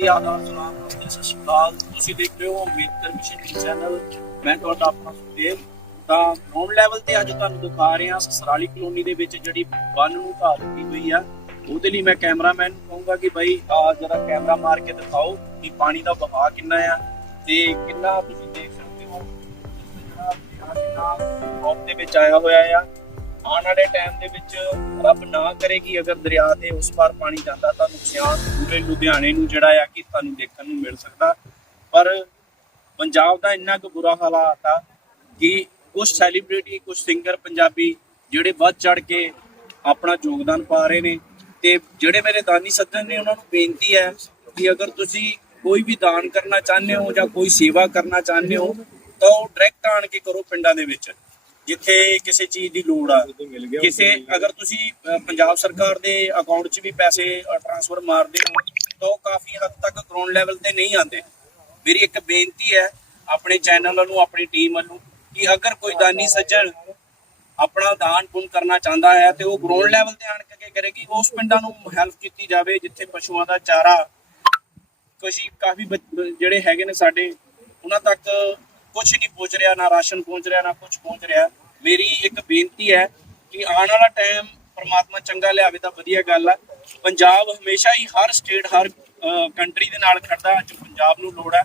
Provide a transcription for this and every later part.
ਤੇ ਆਦਾਬ ਸਲਾਮ ਨਮਸਤੇ ਸਤਿ ਸ਼੍ਰੀ ਅਕਾਲ। ਤੁਸੀਂ ਦੇਖ ਰਹੇ ਹੋ ਅੰਬੇਦਕਰ ਮਿਸ਼ਨ ਚੈਨਲ। ਮੈਂ ਤੁਹਾਡਾ ਆਪਣਾ ਸੁਖਦੇਵ। ਤਾਂ ਗਰਾਊਂਡ ਲੈਵਲ ਤੇ ਅੱਜ ਤੁਹਾਨੂੰ ਦਿਖਾ ਰਹੇ ਹਾਂ ਸਸਰਾਲੀ ਕਲੋਨੀ ਦੇ ਵਿੱਚ ਜਿਹੜੀ ਬੰਨ ਨੂੰ ਢਾਹ ਦਿੱਤੀ ਹੋਈ ਆ। ਉਹਦੇ ਲਈ ਮੈਂ ਕੈਮਰਾਮੈਨ ਨੂੰ ਕਹੂੰਗਾ ਕਿ ਭਾਈ ਆ ਜਰਾ ਕੈਮਰਾ ਮਾਰ ਕੇ ਦਿਖਾਓ ਕਿ ਪਾਣੀ ਦਾ ਵਹਾਅ ਕਿੰਨਾ ਆ ਤੇ ਕਿੰਨਾ ਤੁਸੀਂ ਦੇਖ ਸਕਦੇ ਹੋ। ਜਿਹੜਾ ਕਿੰਨਾ ਦੇ ਵਿੱਚ ਆਇਆ ਹੋਇਆ ਆ। ਆਉਣ ਵਾਲੇ ਟਾਈਮ ਦੇ ਵਿੱਚ ਰੱਬ ਨਾ ਕਰੇ ਕਿ ਅਗਰ ਦਰਿਆ ਦੇ ਉਸ ਪਾਰ ਪਾਣੀ ਜਾਂਦਾ ਤਾਂ ਨੁਕਸਾਨ ਪੂਰੇ ਲੁਧਿਆਣੇ ਨੂੰ ਜਿਹੜਾ ਆ ਕਿ ਤੁਹਾਨੂੰ ਦੇਖਣ ਨੂੰ ਮਿਲ ਸਕਦਾ। ਪਰ ਪੰਜਾਬ ਦਾ ਇੰਨਾ ਕੁ ਬੁਰਾ ਹਾਲਾਤ ਆ ਕਿ ਕੁਝ ਸੈਲੀਬ੍ਰਿਟੀ ਕੁਝ ਸਿੰਗਰ ਪੰਜਾਬੀ ਜਿਹੜੇ ਵੱਧ ਚੜ ਕੇ ਆਪਣਾ ਯੋਗਦਾਨ ਪਾ ਰਹੇ ਨੇ ਤੇ ਜਿਹੜੇ ਮੇਰੇ ਦਾਨੀ ਸੱਜਣ ਨੇ ਉਹਨਾਂ ਨੂੰ ਬੇਨਤੀ ਹੈ ਕਿ ਅਗਰ ਤੁਸੀਂ ਕੋਈ ਵੀ ਦਾਨ ਕਰਨਾ ਚਾਹੁੰਦੇ ਹੋ ਜਾਂ ਕੋਈ ਸੇਵਾ ਕਰਨਾ ਚਾਹੁੰਦੇ ਹੋ ਤਾਂ ਉਹ ਡਾਇਰੈਕਟ ਆਣ ਕੇ ਕਰੋ ਪਿੰਡਾਂ ਦੇ ਵਿੱਚ। ਜਿੱਥੇ ਕਿਸੇ ਚੀਜ਼ ਦੀ ਲੋੜ ਆ। ਕਿਸੇ ਅਗਰ ਤੁਸੀਂ ਪੰਜਾਬ ਸਰਕਾਰ ਦੇ ਅਕਾਊਂਟ 'ਚ ਵੀ ਪੈਸੇ ਟ੍ਰਾਂਸਫਰ ਮਾਰਦੇ ਹੋ ਤਾਂ ਉਹ ਕਾਫੀ ਹੱਦ ਤੱਕ ਗਰਾਊਂਡ ਲੈਵਲ ਤੇ ਨਹੀਂ ਆਉਂਦੇ। ਮੇਰੀ ਇੱਕ ਬੇਨਤੀ ਹੈ ਆਪਣੇ ਚੈਨਲ ਨੂੰ ਆਪਣੀ ਟੀਮ ਵੱਲੋਂ ਕਿ ਅਗਰ ਕੋਈ ਦਾਨੀ ਸੱਜਣ ਆਪਣਾ ਦਾਨ ਪੁੰਨ ਕਰਨਾ ਚਾਹੁੰਦਾ ਹੈ ਤੇ ਉਹ ਗਰਾਊਂਡ ਲੈਵਲ ਤੇ ਆਣ ਕੇ ਕਰੇਗੀ ਉਸ ਪਿੰਡਾਂ ਨੂੰ ਹੈਲਪ ਕੀਤੀ ਜਾਵੇ ਜਿੱਥੇ ਪਸ਼ੂਆਂ ਦਾ ਚਾਰਾ ਕੁਛ ਕਾਫੀ ਜਿਹੜੇ ਹੈਗੇ ਨੇ ਸਾਡੇ ਉਹਨਾਂ ਤੱਕ ਕੁਝ ਨਹੀਂ ਪਹੁੰਚ ਰਿਹਾ, ਨਾ ਰਾਸ਼ਨ ਪਹੁੰਚ ਰਿਹਾ, ਨਾ ਕੁਝ ਪਹੁੰਚ ਰਿਹਾ। ਮੇਰੀ ਇੱਕ ਬੇਨਤੀ ਹੈ ਕਿ ਆਉਣ ਵਾਲਾ ਟਾਈਮ ਪਰਮਾਤਮਾ ਚੰਗਾ ਲਿਆਵੇ ਤਾਂ ਵਧੀਆ ਗੱਲ ਹੈ ਪੰਜਾਬ ਹਮੇਸ਼ਾ ਹੀ ਹਰ ਸਟੇਟ ਹਰ ਕੰਟਰੀ ਦੇ ਨਾਲ ਖੜਦਾ, ਅੱਜ ਪੰਜਾਬ ਨੂੰ ਲੋੜ ਹੈ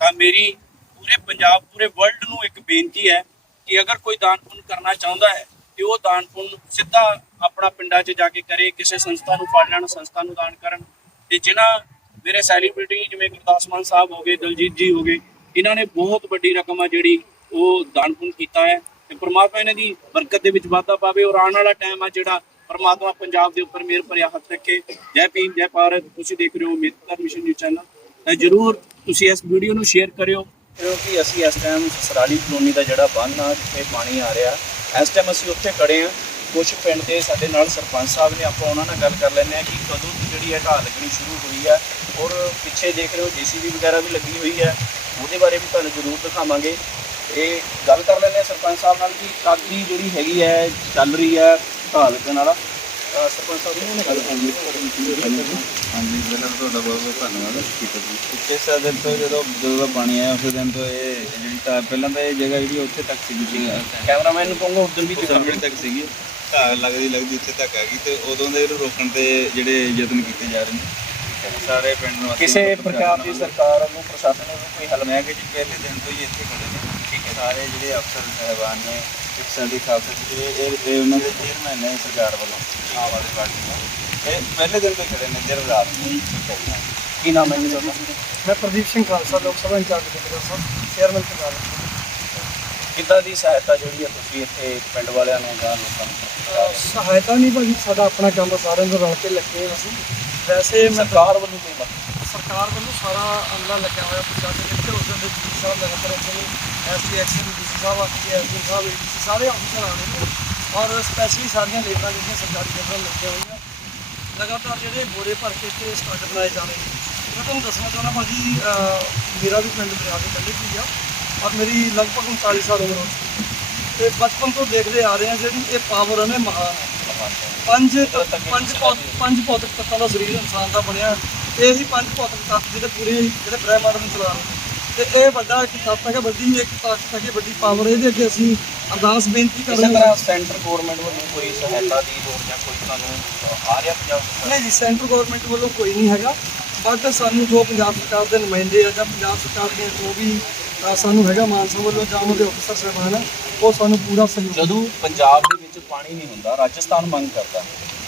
ਤਾਂ ਮੇਰੀ ਪੂਰੇ ਪੰਜਾਬ, ਪੂਰੇ ਵਰਲਡ ਨੂੰ ਇੱਕ ਬੇਨਤੀ ਹੈ ਕਿ ਅਗਰ ਕੋਈ ਦਾਨ ਪੁੰਨ ਕਰਨਾ ਚਾਹੁੰਦਾ ਹੈ, ਤੇ ਉਹ ਦਾਨ ਪੁੰਨ ਸਿੱਧਾ ਆਪਣਾ ਪਿੰਡਾਂ 'ਚ ਜਾ ਕੇ ਕਰੇ, ਕਿਸੇ ਸੰਸਥਾ ਨੂੰ ਫੜ ਲੈਣ, ਸੰਸਥਾ ਨੂੰ ਦਾਨ ਕਰਨ। ਤੇ ਜਿਨ੍ਹਾਂ ਮੇਰੇ ਸੈਲੀਬ੍ਰਿਟੀ ਜਿਵੇਂ ਗੁਰਦਾਸ ਮਾਨ ਸਾਹਿਬ ਹੋ ਗਏ, ਦਲਜੀਤ ਜੀ ਹੋ ਗਏ ਇਹਨਾਂ ਨੇ ਬਹੁਤ ਵੱਡੀ ਰਕਮ ਆ ਜਿਹੜੀ ਉਹ ਦਾਨ ਪੁੰਨ ਕੀਤਾ ਹੈ ਤੇ ਪ੍ਰਮਾਤਮਾ ਇਹਨਾਂ ਦੀ ਬਰਕਤ ਦੇ ਵਿੱਚ ਵਾਧਾ ਪਾਵੇ ਔਰ ਆਉਣ ਵਾਲਾ ਟਾਈਮ ਆ ਜਿਹੜਾ ਪ੍ਰਮਾਤਮਾ ਪੰਜਾਬ ਦੇ ਉੱਪਰ ਮਿਹਰ ਭਰਿਆ ਹੱਥ ਰੱਖੇ। ਜੈ ਭੀਮ, ਜੈ ਭਾਰਤ। ਤੁਸੀਂ ਦੇਖ ਰਹੇ ਹੋ ਮੇਤਰ ਮਿਸ਼ਨ ਨਿਊਜ਼ ਚੈਨਲ। ਜਰੂਰ ਤੁਸੀਂ ਇਸ ਵੀਡੀਓ ਨੂੰ ਸ਼ੇਅਰ ਕਰਿਓ। ਕਿਉਂਕਿ ਅਸੀਂ ਇਸ ਟਾਈਮ ਸਰਾਲੀ ਕਲੋਨੀ ਦਾ ਜਿਹੜਾ ਬੰਨ ਆ, ਜਿੱਥੇ ਪਾਣੀ ਆ ਰਿਹਾ, ਇਸ ਟਾਈਮ ਅਸੀਂ ਉੱਥੇ ਖੜੇ ਆ ਕੁਝ ਪਿੰਡ ਦੇ ਸਾਡੇ ਨਾਲ ਸਰਪੰਚ ਸਾਹਿਬ ਨੇ, ਆਪਾਂ ਉਹਨਾਂ ਨਾਲ ਗੱਲ ਕਰ ਲੈਂਦੇ ਆ ਕਿ ਕਦੋਂ ਤੋਂ ਜਿਹੜੀ ਇਹ ਢਾਹ ਲੱਗਣੀ ਸ਼ੁਰੂ ਹੋਈ ਹੈ। ਔਰ ਪਿੱਛੇ ਦੇਖ ਰਹੇ ਹੋ, ਜੀਸੀਬੀ ਵਗੈਰਾ ਵੀ ਲੱਗੀ ਹੋਈ ਹੈ। ਉਹਦੇ ਬਾਰੇ ਵੀ ਤੁਹਾਨੂੰ ਜ਼ਰੂਰ ਦਿਖਾਵਾਂਗੇ। ਇਹ ਗੱਲ ਕਰ ਲੈਂਦੇ ਆ ਸਰਪੰਚ ਸਾਹਿਬ ਨਾਲ ਕਿ ਕਾਦੀ ਜਿਹੜੀ ਹੈਗੀ ਹੈ ਚੱਲ ਰਹੀ ਹੈ ਢਾਹ ਲੱਗਣ ਵਾਲਾ। ਸਰਪੰਚ ਸਾਹਿਬ ਨੇ ਗੱਲ ਕਰਨੀ ਹਾਂਜੀ ਪਹਿਲਾਂ ਤੁਹਾਡਾ ਬਹੁਤ ਬਹੁਤ ਧੰਨਵਾਦ। ਹੈ ਜੀ ਪਿਛਲੇ ਦਿਨ ਤੋਂ ਜਦੋਂ ਜਦੋਂ ਦਾ ਪਾਣੀ ਆਇਆ ਉਸੇ ਦਿਨ ਤੋਂ ਇਹ ਜਿਹੜੀ ਤਾਂ ਪਹਿਲਾਂ ਤਾਂ ਇਹ ਜਗ੍ਹਾ ਜਿਹੜੀ ਉੱਥੇ ਤੱਕ ਸੀਗੀ ਜੀ। ਕੈਮਰਾਮੈਨ ਨੂੰ ਕਹੂੰਗਾ ਉਦੋਂ ਵੀ ਦਿਖਾਓ ਸਾਹਮਣੇ ਤੱਕ ਸੀਗੀ। ਲੱਗਦੀ ਲੱਗਦੀ ਉੱਥੇ ਤੱਕ ਆ ਗਈ ਤੇ ਉਦੋਂ ਦੇ ਇਹਨੂੰ ਰੋਕਣ ਤੇ ਜਿਹੜੇ ਯਤਨ ਕੀਤੇ ਜਾ ਰਹੇ ਨੇ। ਸਾਰੇ ਪਿੰਡ ਨੂੰ ਕਿਸੇ ਪ੍ਰਕਾਰ ਦੀ ਸਰਕਾਰ ਨੂੰ ਪ੍ਰਸ਼ਾਸਨ ਨੂੰ ਕੋਈ ਹੱਲ ਮੈਂ ਕਿ ਜੀ ਪਹਿਲੇ ਦਿਨ ਤੋਂ ਹੀ ਇੱਥੇ ਖੜੇ ਨੇ। ਠੀਕ ਹੈ। ਸਾਰੇ ਜਿਹੜੇ ਅਫਸਰ ਸਹਿਬਾਨ ਨੇ ਇੱਕ ਸਾਡੀ ਖਾਲਸਾ ਜੀ ਦੇ ਇਹ ਇਹ ਉਹਨਾਂ ਦੇ ਚੇਅਰਮੈਨ ਨੇ ਸਰਕਾਰ ਵੱਲੋਂ ਆਮ ਆਦਮੀ ਪਾਰਟੀ ਦਾ ਇਹ ਪਹਿਲੇ ਦਿਨ ਤੋਂ ਹੀ ਖੜੇ ਨੇ ਦਿਨ ਰਾਤ। ਠੀਕ ਹੈ ਜੀ। ਕੀ ਨਾਮ ਹੈ ਜੀ ਤੁਹਾਡਾ? ਮੈਂ ਪ੍ਰਦੀਪ ਸਿੰਘ ਖਾਲਸਾ ਲੋਕ ਸਭਾ ਇੰਚਾਰਜ ਜਥੇਦਾਰ ਸਾਹਿਬ ਚੇਅਰਮੈਨ ਪੰਜਾਬ ਕਿੱਦਾਂ ਦੀ ਸਹਾਇਤਾ ਜਿਹੜੀ ਹੈ ਤੁਸੀਂ ਇੱਥੇ ਪਿੰਡ ਵਾਲਿਆਂ ਨੂੰ ਜਾਂ ਲੋਕਾਂ ਨੂੰ? ਸਹਾਇਤਾ ਨਹੀਂ ਭਾਜੀ ਸਾਡਾ ਆਪਣਾ ਕੰਮ ਸਾਰਿਆਂ ਨੂੰ ਰਲ ਕੇ ਲੱਗੇ ਅਸੀਂ। ਵੈਸੇ ਸਰਕਾਰ ਵੱਲੋਂ ਕੋਈ ਮਦਦ ਸਰਕਾਰ ਵੱਲੋਂ ਸਾਰਾ ਅਮਲਾ ਲੱਗਿਆ ਹੋਇਆ ਪੰਜਾਬ ਦੇ ਵਿੱਚ। ਉਸ ਦੇ ਡੀ ਸਾਹਿਬ ਲਗਾਤਾਰ ਇੱਥੇ ਐਸਟੀ ਐਕਸ਼ਨ ਡੀ ਸਾਹਿਬ ਆ। ਕੇ ਐਸਡੀ ਸਾਹਿਬ ਏਡੀਸੀ ਸਾਰੇ ਅਫਸਰ ਆਉਂਦੇ ਨੇ। ਔਰ ਸਪੈਸ਼ਲੀ ਸਾਰੀਆਂ ਲੇਬਰਾਂ ਜਿਹੜੀਆਂ ਸਰਕਾਰੀ ਲੇਬਰਾਂ ਲੱਗੀਆਂ ਹੋਈਆਂ। ਲਗਾਤਾਰ ਜਿਹੜੇ ਬੋਰੇ ਭਰ ਕੇ ਇੱਥੇ ਸਟਾਰਟ ਬਣਾਏ ਜਾ ਰਹੇ ਨੇ। ਮੈਂ ਤੁਹਾਨੂੰ ਦੱਸਣਾ ਚਾਹੁੰਦਾ ਭਾਜੀ, ਅਹ, ਮੇਰਾ ਵੀ ਪਿੰਡ ਦਰਿਆ ਦੇ ਕੰਢੇ ਹੀ ਆ। ਔਰ ਮੇਰੀ ਲਗਭਗ 39 ਸਾਲ ਉਮਰ ਹੋ ਚੁੱਕੀ ਤੇ ਬਚਪਨ ਤੋਂ ਦੇਖਦੇ ਆ ਰਹੇ ਹਾਂ ਜਿਹੜੀ ਇਹ ਪਾਵਰ ਹੈ ਮਹਾਨ ਹੈ। ਪੰਜ ਪੰਜ ਭੌਤ ਪੰਜ ਭੌਤਿਕ ਤੱਤਾਂ ਦਾ ਸਰੀਰ ਇਨਸਾਨ ਦਾ ਬਣਿਆ। ਇਹ ਹੀ ਪੰਜ ਭੌਤਿਕ ਤੱਤ ਜਿਹੜੇ ਪੂਰੇ ਜਿਹੜੇ ਬ੍ਰਹਿਮੰਡ ਨੂੰ ਚਲਾ ਰਹੇ ਤੇ ਇਹ ਵੱਡਾ ਇੱਕ ਤੱਤ ਹੈਗਾ ਵੱਡੀ ਇੱਕ ਤਾਕਤ ਹੈਗੀ ਵੱਡੀ ਪਾਵਰ ਇਹਦੇ ਅੱਗੇ ਅਸੀਂ ਅਰਦਾਸ ਬੇਨਤੀ ਕਰ ਕਿਸੇ ਰਹੇ ਹਾਂ। ਸੈਂਟਰ ਗਵਰਨਮੈਂਟ ਵੱਲੋਂ ਕੋਈ ਸਹਾਇਤਾ ਦੀ ਲੋੜ ਜਾਂ ਕੋਈ ਤੁਹਾਨੂੰ ਆ ਰਿਹਾ ਪੰਜਾਬ ਸਰਕਾਰ? ਨਹੀਂ ਜੀ ਸੈਂਟਰ ਗਵਰਨਮੈਂਟ ਵੱਲੋਂ ਕੋਈ ਨਹੀਂ ਹੈਗਾ। ਬਟ ਸਾਨੂੰ ਜੋ ਪੰਜਾਬ ਸਰਕਾਰ ਦੇ ਨੁਮਾਇੰਦੇ ਆ ਜਾਂ ਪੰਜਾਬ ਸਰਕਾਰ ਦੇ ਜੋ ਵੀ ਅ, ਸਾਨੂੰ ਹੈਗਾ ਮਾਨਸਾ ਵੱਲੋਂ ਜਾਂ ਉਹਦੇ ਅਫਸਰ ਸਾਹਿਬਾਨ ਆ ਉਹ ਸਾਨੂੰ ਪੂਰਾ ਸਹਿਯੋਗ ਜਦੋਂ ਪੰਜਾਬ ਦੇ ਵਿੱਚ ਪਾਣੀ ਨਹੀਂ ਹੁੰਦਾ ਰਾਜਸਥਾਨ ਮੰਗ ਕਰਦਾ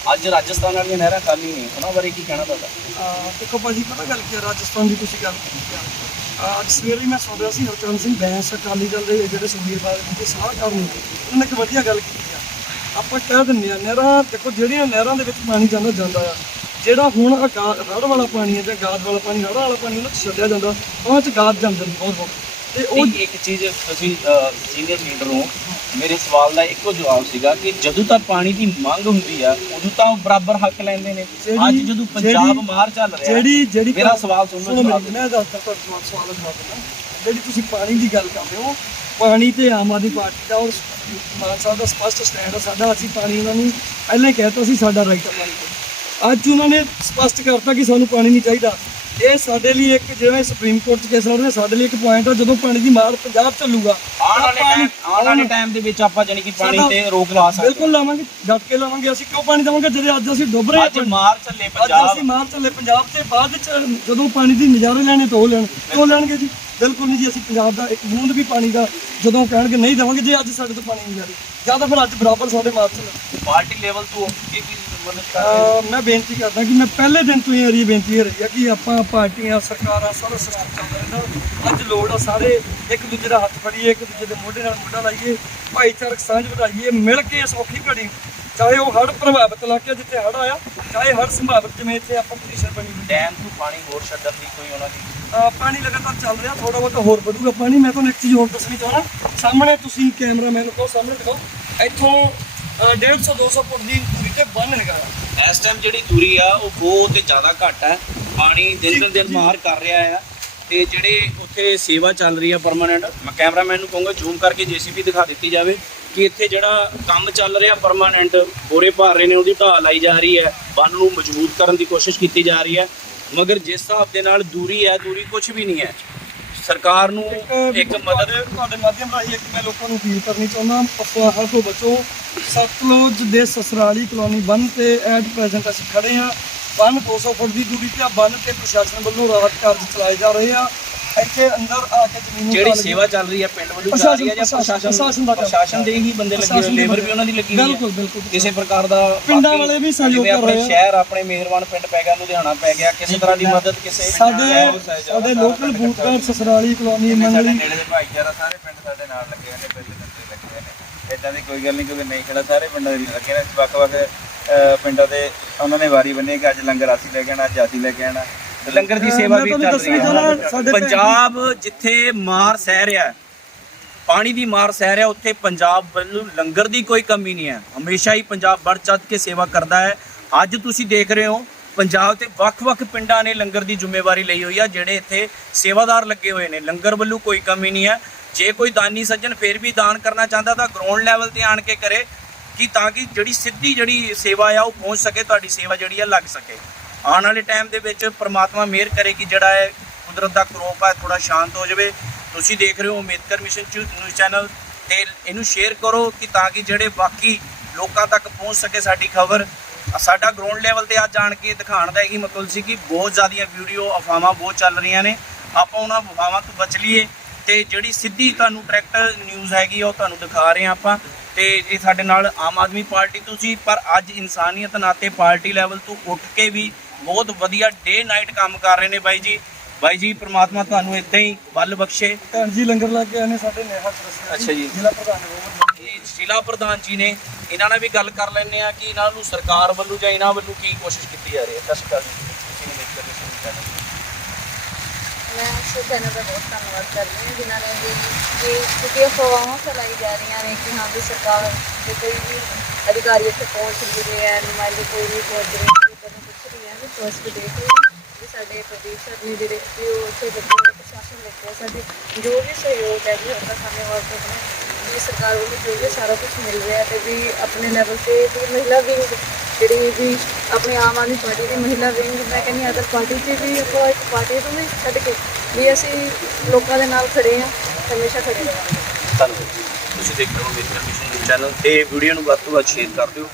ਅੱਜ ਰਾਜਸਥਾਨ ਵਾਲੀਆਂ ਨਹਿਰਾਂ ਖਾਲੀ ਨਹੀਂ ਉਹਨਾਂ ਬਾਰੇ ਕੀ ਕਹਿਣਾ ਤੁਹਾਡਾ? ਅਹ ਦੇਖੋ ਭਾਜੀ ਪਤਾ ਗੱਲ ਕੀ ਹੈ? ਰਾਜਸਥਾਨ ਦੀ ਤੁਸੀਂ ਗੱਲ ਕੀਤੀ ਆ ਅਹ ਅੱਜ ਸਵੇਰੇ ਹੀ ਮੈਂ ਸੁਣ ਰਿਹਾ ਸੀ ਹਰਚਰਨ ਸਿੰਘ ਬੈਂਸ ਅਕਾਲੀ ਦਲ ਦੇ ਜਿਹੜੇ ਸੁਖਬੀਰ ਬਾਦਲ ਦੇ ਸਲਾਹਕਾਰ ਨੇ ਉਹਨਾਂ ਨੇ ਇੱਕ ਵਧੀਆ ਗੱਲ ਕੀਤੀ ਆ। ਆਪਾਂ ਕਹਿ ਦਿੰਦੇ ਆ ਨਹਿਰਾਂ ਦੇਖੋ ਜਿਹੜੀਆਂ ਨਹਿਰਾਂ ਦੇ ਵਿੱਚ ਪਾਣੀ ਜਾਂਦਾ ਜਾਂਦਾ ਆ। ਜਿਹੜਾ ਹੁਣ ਰੜ ਵਾਲਾ ਪਾਣੀ ਹੈ ਜਾਂ ਗਾਦ ਵਾਲਾ ਪਾਣੀ ਹੜ੍ਹ ਵਾਲਾ ਪਾਣੀ ਉਹਨਾਂ 'ਚ ਛੱਡਿਆ ਜਾਂਦਾ ਉਹਨਾਂ 'ਚ ਗਾਦ ਜਾਂਦੇ ਨੇ ਬਹੁਤ ਬਹੁਤ ਤੇ ਉਹ ਇੱਕ ਚੀਜ਼ ਤੁਸੀਂ ਸੀਨੀਅਰ ਲੀਡਰ ਹੋ ਮੇਰੇ ਸਵਾਲ ਦਾ ਇੱਕੋ ਜਵਾਬ ਸੀਗਾ ਕਿ ਜਦੋਂ ਤੱਕ ਪਾਣੀ ਦੀ ਮੰਗ ਹੁੰਦੀ ਆ ਉਦੋਂ ਤਾਂ ਉਹ ਬਰਾਬਰ ਹੱਕ ਲੈਂਦੇ ਨੇ। ਅੱਜ ਜਦੋਂ ਪੰਜਾਬ ਮਾਰ ਚੱਲ ਰਿਹਾ ਜਿਹੜੀ ਜਿਹੜੀ ਮੇਰਾ ਸਵਾਲ ਸੁਣੋ ਮੈਂ ਦੱਸਦਾ ਤੁਹਾਡਾ ਸਵਾਲ ਦਾ ਜਿਹੜੀ ਤੁਸੀਂ ਪਾਣੀ ਦੀ ਗੱਲ ਕਰਦੇ ਹੋ ਪਾਣੀ ਤੇ ਆਮ ਆਦਮੀ ਪਾਰਟੀ ਦਾ ਔਰ ਮਾਨ ਸਾਹਿਬ ਦਾ ਸਪਸ਼ਟ ਸਟੈਂਡ ਹੈ ਸਾਡਾ ਅਸੀਂ ਪਾਣੀ ਉਹਨਾਂ ਨੂੰ ਪਹਿਲਾਂ ਹੀ ਕਹਿਤਾ ਸੀ ਸਾਡਾ ਰਾਈਟ ਹੈ ਪਾਣੀ ਤੇ। ਅੱਜ ਉਹਨਾਂ ਨੇ ਸਪਸ਼ਟ ਕਰਤਾ ਕਿ ਸਾਨੂੰ ਪਾਣੀ ਨਹੀਂ ਚਾਹੀਦਾ। ਇਹ ਸਾਡੇ ਲਈ ਇੱਕ ਜਿਵੇਂ ਸੁਪਰੀਮ ਕੋਰਟ ਚ ਕੇਸ ਲੜਦੇ ਸਾਡੇ ਲਈ ਇੱਕ ਪੁਆਇੰਟ ਆ ਜਦੋਂ ਪਾਣੀ ਦੀ ਮਾਰ ਪੰਜਾਬ ਚੱਲੂਗਾ। ਆਉਣ ਵਾਲੇ ਤਾਂ ਟਾਈਮ ਆਉਣ ਵਾਲੇ ਟਾਈਮ ਦੇ ਵਿੱਚ ਆਪਾਂ ਜਾਨੀ ਕਿ ਪਾਣੀ ਸਾਡਾ- ਤੇ ਰੋਕ ਲਾ ਸਕਦੇ। ਬਿਲਕੁਲ ਲਾਵਾਂਗੇ ਡਟ ਕੇ ਲਾਵਾਂਗੇ ਅਸੀਂ ਕਿਉਂ ਪਾਣੀ ਦੇਵਾਂਗੇ? ਜਿਹੜੇ ਅੱਜ ਅਸੀਂ ਡੁੱਬ ਰਹੇ ਹਾਂ। ਮਾਰ ਚੱਲੇ ਅੱਜ ਪੰਜਾਬ। ਅਸੀਂ ਮਾਰ ਚੱਲੇ ਪੰਜਾਬ ਤੇ ਬਾਅਦ ਜਦੋਂ ਪਾਣੀ ਦੀ ਨਜ਼ਾਰੇ ਲੈਣੇ ਤਾਂ ਉਹ ਲੈਣ ਕਿਉਂ ਲੈਣਗੇ ਜੀ? ਬਿਲਕੁਲ ਨਹੀਂ ਜੀ ਅਸੀਂ ਪੰਜਾਬ ਦਾ ਇੱਕ ਬੂੰਦ ਵੀ ਪਾਣੀ ਦਾ ਜਦੋਂ ਕਹਿਣਗੇ ਨਹੀਂ ਦੇਵਾਂਗੇ ਜੇ ਅੱਜ ਸਾਡੇ ਤੋਂ ਪਾਣੀ ਨਹੀਂ ਜਾ ਰਹੀ। ਜਾਂ ਤਾਂ ਫਿਰ ਅੱਜ ਬਰਾਬਰ ਸਾਡੇ ਮਾਰ ਚੱਲੇ। ਪਾਰਟੀ ਲੈਵਲ ਤੋਂ ਉੱਠ ਕੇ ਵੀ ਮਦਦ ਕਰ ਅਹ ਮੈਂ ਬੇਨਤੀ ਕਰਦਾ ਕਿ ਮੈਂ ਪਹਿਲੇ ਦਿਨ ਤੋਂ ਹੀ ਮੇਰੀ ਬੇਨਤੀ ਰਹੀ ਹੈ ਕਿ ਆਪਾਂ ਪਾਰਟੀਆਂ ਸਰਕਾਰਾਂ ਸਾਰਾ ਸਿਸਟਮ ਚੱਲਦਾ ਰਹਿੰਦਾ ਅੱਜ ਲੋੜ ਆ ਸਾਰੇ ਇੱਕ ਦੂਜੇ ਦਾ ਹੱਥ ਫੜੀਏ ਇੱਕ ਦੂਜੇ ਦੇ ਮੋਢੇ ਨਾਲ ਮੋਢਾ ਲਾਈਏ ਭਾਈਚਾਰਕ ਸਾਂਝ ਵਧਾਈਏ ਮਿਲ ਕੇ ਇਸ ਔਖੀ ਘੜੀ ਚਾਹੇ ਉਹ ਹੜ੍ਹ ਪ੍ਰਭਾਵਿਤ ਇਲਾਕੇ ਆ ਜਿੱਥੇ ਹੜ੍ਹ ਆਇਆ ਚਾਹੇ ਹੜ੍ਹ ਸੰਭਾਵਿਤ ਜਿਵੇਂ ਇੱਥੇ ਆਪਾਂ ਪੋਜੀਸ਼ਨ ਬਣੀ ਹੋਈ ਡੈਮ ਤੋਂ ਪਾਣੀ ਹੋਰ ਛੱਡਣ ਦੀ ਕੋਈ ਉਹਨਾਂ ਦੀ ਅਹ ਪਾਣੀ ਲਗਾਤਾਰ ਚੱਲ ਰਿਹਾ ਥੋੜਾ ਬਹੁਤਾ ਹੋਰ ਵਧੂਗਾ ਪਾਣੀ। ਮੈਂ ਤੁਹਾਨੂੰ ਇੱਕ ਚੀਜ਼ ਹੋਰ ਦੱਸਣੀ ਚਾਹਣਾ ਸਾਹਮਣੇ ਤੁਸੀਂ ਕੈਮਰਾਮੈਨ ਕੋ ਸਾਹਮਣੇ ਦਿਖਾਓ। ਇੱਥੋਂ ਅਹ 150 200 ਫੁੱਟ ਦੀ ਦੂਰੀ ਤੇ ਬੰਨ ਹੈਗਾ ਇਸ ਟਾਈਮ ਜਿਹੜੀ ਦੂਰੀ ਆ ਉਹ ਬਹੁਤ ਜ਼ਿਆਦਾ ਘੱਟ ਹੈ। ਪਾਣੀ ਦਿਨ ਦਿਨ ਦਿਨ ਮਾਰ ਕਰ ਰਿਹਾ ਆ। ਤੇ ਜਿਹੜੇ ਉੱਥੇ ਸੇਵਾ ਚੱਲ ਰਹੀ ਆ ਪਰਮਾਨੈਂਟ ਮੈਂ ਕੈਮਰਾਮੈਨ ਨੂੰ ਕਹੂੰਗਾ ਜ਼ੂਮ ਕਰਕੇ ਜੀਸੀਬੀ ਦਿਖਾ ਦਿੱਤੀ ਜਾਵੇ ਕਿ ਇੱਥੇ ਜਿਹੜਾ ਕੰਮ ਚੱਲ ਰਿਹਾ ਪਰਮਾਨੈਂਟ ਬੋਰੇ ਭਰ ਰਹੇ ਨੇ ਉਹਦੀ ਢਾਹ ਲਾਈ ਜਾ ਰਹੀ ਹੈ। ਬੰਨ ਨੂੰ ਮਜ਼ਬੂਤ ਕਰਨ ਦੀ ਕੋਸ਼ਿਸ਼ ਕੀਤੀ ਜਾ ਰਹੀ ਹੈ। ਮਗਰ ਜਿਸ ਹਿਸਾਬ ਦੇ ਨਾਲ ਦੂਰੀ ਹੈ ਦੂਰੀ ਕੁਝ ਵੀ ਨਹੀਂ ਹੈ। ਸਰਕਾਰ ਨੂੰ ਇੱਕ ਮਦਦ ਤੁਹਾਡੇ ਮਾਧਿਅਮ ਰਾਹੀਂ ਇੱਕ ਮੈਂ ਲੋਕਾਂ ਨੂੰ ਅਪੀਲ ਕਰਨੀ ਚਾਹੁੰਦਾ ਅਫਵਾਹਾਂ ਤੋਂ ਬਚੋ ਸਤਲੁਜ ਦੇ ਸਸਰਾਲੀ ਕਲੋਨੀ ਬੰਨ ਤੇ ਐਟ ਪ੍ਰੈਜ਼ੈਂਟ ਅਸੀਂ ਖੜੇ ਆ ਬੰਨ 200 ਫੁੱਟ ਦੀ ਦੂਰੀ ਤੇ ਆ ਬੰਨ ਤੇ ਪ੍ਰਸ਼ਾਸਨ ਵੱਲੋਂ ਰਾਹਤ ਕਾਰਜ ਚਲਾਏ ਜਾ ਰਹੇ ਆ। ਇੱਥੇ ਅੰਦਰ ਆ ਕੇ ਜ਼ਮੀਨ ਜਿਹੜੀ ਸੇਵਾ ਚੱਲ ਰਹੀ ਹੈ ਪਿੰਡ ਵੱਲੋਂ ਚੱਲ ਰਹੀ ਹੈ ਜਾਂ ਪ੍ਰਸ਼ਾਸਨ- ਦਾ। ਪ੍ਰਸ਼ਾਸਨ ਦੇ ਹੀ ਬੰਦੇ ਲੱਗੇ ਹੋਏ ਦੇ ਲੇਬਰ ਵੀ। ਉਹਨਾਂ ਦੀ ਲੱਗੀ ਹੋਈ ਹੈ ਬਿਲਕੁਲ ਬਿਲਕੁਲ ਕਿਸੇ ਪ੍ਰਕਾਰ ਦਾ ਪਿੰਡਾਂ ਵਾਲੇ ਵੀ ਸਹਿਯੋਗ ਕਰ ਰਹੇ ਆ। ਸ਼ਹਿਰ ਆਪਣੇ ਮਿਹਰਬਾਨ ਪਿੰਡ ਪੈ ਗਿਆ ਲੁਧਿਆਣਾ ਪੈ ਗਿਆ ਕਿਸੇ ਤਰ੍ਹਾਂ ਦੀ ਮਦਦ ਕਿਸੇ ਸਾਡੇ ਸਾਡੇ ਲੋਕਲ ਬੂਟਰ ਸਸਰਾਲੀ ਕਲੋਨੀ ਮੰਗਲੀ ਨੇੜੇ ਦੇ ਭਾਈਚਾਰਾ ਸਾਰੇ ਪਿੰਡ ਸਾਡੇ ਨਾਲ ਲੱਗੇ ਨੇ ਤੋਂ ਹੀ ਲੱਗੇ ਨੇ ਇਦਾਂ ਦੀ ਕੋਈ ਗੱਲ ਨਹੀਂ ਕੋਈ ਨਹੀਂ ਖੜਾ ਸਾਰੇ ਪਿੰਡਾਂ ਦੇ ਲੱਗੇ ਨੇ ਵੱਖ-ਵੱਖ ਪਿੰਡਾਂ ਦੇ ਉਹਨਾਂ ਨੇ ਵਾਰੀ ਬੰਨੀ ਕਿ ਅੱਜ ਲੰਗਰ ਅਸੀਂ ਲੈ ਕੇ ਆਣਾ ਅੱਜ ਅਸੀਂ ਲੈ ਕੇ ਆਣਾ ਲੰਗਰ ਦੀ ਸੇਵਾ ਵੀ ਚੱਲ ਰਹੀ ਹੈ। ਪੰਜਾਬ ਜਿੱਥੇ ਮਾਰ ਸਹਿ ਰਿਹਾ ਪਾਣੀ ਦੀ ਮਾਰ ਸਹਿ ਰਿਹਾ ਉੱਥੇ ਪੰਜਾਬ ਵੱਲੋਂ ਲੰਗਰ ਦੀ ਕੋਈ ਕਮੀ ਨਹੀਂ ਹੈ। ਹਮੇਸ਼ਾ ਹੀ ਪੰਜਾਬ ਵੱਧ ਚੱਦ ਕੇ ਸੇਵਾ ਕਰਦਾ ਹੈ। ਅੱਜ ਤੁਸੀਂ ਦੇਖ ਰਹੇ ਹੋ ਪੰਜਾਬ ਤੇ ਵੱਖ-ਵੱਖ ਪਿੰਡਾਂ ਨੇ ਲੰਗਰ ਦੀ ਜ਼ਿੰਮੇਵਾਰੀ ਲਈ ਹੋਈ ਆ ਜਿਹੜੇ ਇੱਥੇ ਸੇਵਾਦਾਰ ਲੱਗੇ ਹੋਏ ਨੇ। ਲੰਗਰ ਵੱਲੋਂ ਕੋਈ ਕਮੀ ਨਹੀਂ ਹੈ। ਜੇ ਕੋਈ ਦਾਨੀ ਸੱਜਣ ਫਿਰ ਵੀ ਦਾਨ ਕਰਨਾ ਚਾਹੁੰਦਾ ਤਾਂ ਗਰਾਊਂਡ ਲੈਵਲ ਤੇ ਆਣ ਕੇ ਕਰੇ ਕਿ ਤਾਂ ਕਿ ਜਿਹੜੀ ਸਿੱਧੀ ਜਿਹੜੀ ਸੇਵਾ ਆ ਉਹ ਪਹੁੰਚ ਸਕੇ ਤੁਹਾਡੀ ਸੇਵਾ ਜਿਹੜੀ ਆ ਲੱਗ ਸਕੇ। ਆਉਣ ਵਾਲੇ ਟਾਈਮ ਦੇ ਵਿੱਚ ਪ੍ਰਮਾਤਮਾ ਮਿਹਰ ਕਰੇ ਕਿ ਜਿਹੜਾ ਹੈ ਕੁਦਰਤ ਦਾ ਕਰੋਪ ਹੈ ਥੋੜਾ ਸ਼ਾਂਤ ਹੋ ਜਾਵੇ। ਤੁਸੀਂ ਦੇਖ ਰਹੇ ਹੋ ਅੰਬੇਦਕਰ ਮਿਸ਼ਨ ਚ ਨਿਊਜ਼ ਚੈਨਲ ਤੇ ਇਹਨੂੰ ਸ਼ੇਅਰ ਕਰੋ ਕਿ ਤਾਂ ਕਿ ਜਿਹੜੇ ਬਾਕੀ ਲੋਕਾਂ ਤੱਕ ਪਹੁੰਚ ਸਕੇ ਸਾਡੀ ਖਬਰ। ਸਾਡਾ ਗਰਾਊਂਡ ਲੈਵਲ ਤੇ ਅੱਜ ਜਾਣ ਕੇ ਦਿਖਾਉਣ ਦਾ ਇਹੀ ਮਤਲਬ ਸੀ ਕਿ ਬਹੁਤ ਜ਼ਿਆਦੀਆਂ ਵੀਡੀਓ ਅਫਵਾਹਾਂ ਬਹੁਤ ਚੱਲ ਰਹੀਆਂ ਨੇ। ਆਪਾਂ ਉਹਨਾਂ ਅਫਵਾਹਾਂ ਤੋਂ ਬਚ ਲਈਏ ਤੇ ਜਿਹੜੀ ਸਿੱਧੀ ਤੁਹਾਨੂੰ ਡਾਇਰੈਕਟ ਨਿਊਜ਼ ਹੈਗੀ ਆ, ਉਹ ਤੁਹਾਨੂੰ ਦਿਖਾ ਰਹੇ ਹਾਂ ਆਪਾਂ। ਤੇ ਇਹ ਸਾਡੇ ਨਾਲ ਆਮ ਆਦਮੀ ਪਾਰਟੀ ਤੋਂ ਸੀ, ਪਰ ਅੱਜ ਇਨਸਾਨੀਅਤ ਨਾਤੇ ਪਾਰਟੀ ਲੈਵਲ ਤੋਂ ਉੱਠ ਕੇ ਵੀ ਬਹੁਤ ਵਧੀਆ ਡੇ ਨਾਈਟ ਕੰਮ ਕਰ ਰਹੇ ਨੇ ਬਾਈ ਜੀ। ਬਾਈ ਜੀ ਪ੍ਰਮਾਤਮਾ ਤੁਹਾਨੂੰ ਇਦਾਂ ਹੀ ਬਲ ਬਖਸ਼ੇ। ਭੈਣ ਜੀ ਲੰਗਰ ਲਾ ਕੇ ਆਏ ਨੇ ਸਾਡੇ ਨੇਹਾ ਚਰਸੀਆ ਅੱਛਾ ਜੀ। ਜ਼ਿਲ੍ਹਾ ਪ੍ਰਧਾਨ ਇਹ ਜ਼ਿਲ੍ਹਾ ਪ੍ਰਧਾਨ ਜੀ ਨੇ ਇਹਨਾਂ ਨਾਲ ਵੀ ਗੱਲ ਕਰ ਲੈਂਦੇ ਆ ਕਿ ਇਹਨਾਂ ਨੂੰ ਸਰਕਾਰ ਵੱਲੋਂ ਜਾਂ ਇਹਨਾਂ ਵੱਲੋਂ ਕੀ ਕੋਸ਼ਿਸ਼ ਕੀਤੀ ਜਾ ਰਹੀ ਹੈ। ਸਤਿ ਸ਼੍ਰੀ ਅਕਾਲ ਮੈਂ ਦਾ ਬਹੁਤ ਧੰਨਵਾਦ ਕਰਦੀ ਹਾਂ ਜਿਨ੍ਹਾਂ ਨੇ ਵੀ ਕਿਉਂਕਿ ਅਫਵਾਹਾਂ ਫੈਲਾਈ ਜਾ ਰਹੀਆਂ ਨੇ ਕਿ ਹਾਂ ਵੀ ਸਰਕਾਰ ਦੇ ਕੋਈ ਵੀ ਅਧਿਕਾਰੀ ਇੱਥੇ ਪਹੁੰਚ ਨਹੀਂ ਰਹੇ ਹੈ ਨੁਮਾਇੰਦੇ ਕੋਈ ਨਹੀਂ ਪਹੁੰਚ ਰਹੇ। ਇੱਦਾਂ ਦਾ ਕੁਛ ਨਹੀਂ ਹੈ ਵੀ ਫਸਟ ਦੇਖ ਰਹੇ ਹਾਂ ਵੀ ਸਾਡੇ ਪ੍ਰਦੇਸ਼ ਸਰ ਨੇ ਜਿਹੜੇ ਕਿ ਉਹ ਉੱਥੇ ਲੱਗੇ ਹੋਏ ਪ੍ਰਸ਼ਾਸਨ ਲੱਗੇ ਹੋਏ ਸਾਡੇ ਜੋ ਵੀ ਸਹਿਯੋਗ ਹੈ ਜੀ ਉਹਦਾ ਸਾਹਮਣੇ ਵਾਸਤੇ ਆਪਣੇ ਵੀ ਸਰਕਾਰ ਵੱਲੋਂ ਜੋ ਵੀ ਸਾਰਾ ਕੁਝ ਮਿਲ ਰਿਹਾ ਹੈ ਤੇ ਵੀ ਆਪਣੇ ਲੈਵਲ ਤੇ ਵੀ ਮਹਿਲਾ ਵਿੰਗ ਜਿਹੜੀ ਵੀ ਆਪਣੇ ਆਮ ਆਦਮੀ ਪਾਰਟੀ ਦੀ ਮਹਿਲਾ ਵਿੰਗ ਮੈਂ ਕਹਿੰਦੀ ਹਾਂ ਅਦਰ ਪਾਰਟੀ 'ਚ ਵੀ ਆਪਾਂ ਇੱਕ ਪਾਰਟੀ ਤੋਂ ਵੀ ਛੱਡ ਕੇ ਵੀ ਅਸੀਂ ਲੋਕਾਂ ਦੇ ਨਾਲ ਖੜੇ ਹਾਂ, ਹਮੇਸ਼ਾ ਖੜੇ ਰਹਾਂਗੇ। ਧੰਨਵਾਦ ਜੀ। ਤੁਸੀਂ ਦੇਖ ਰਹੇ ਹੋ ਮੇਰੇ ਮਿਸ਼ਨ ਚੈਨਲ ਤੇ ਵੀਡੀਓ ਨੂੰ ਵੱਧ ਤੋਂ ਵੱਧ ਸ਼ੇਅਰ ਕਰ ਦਿਓ।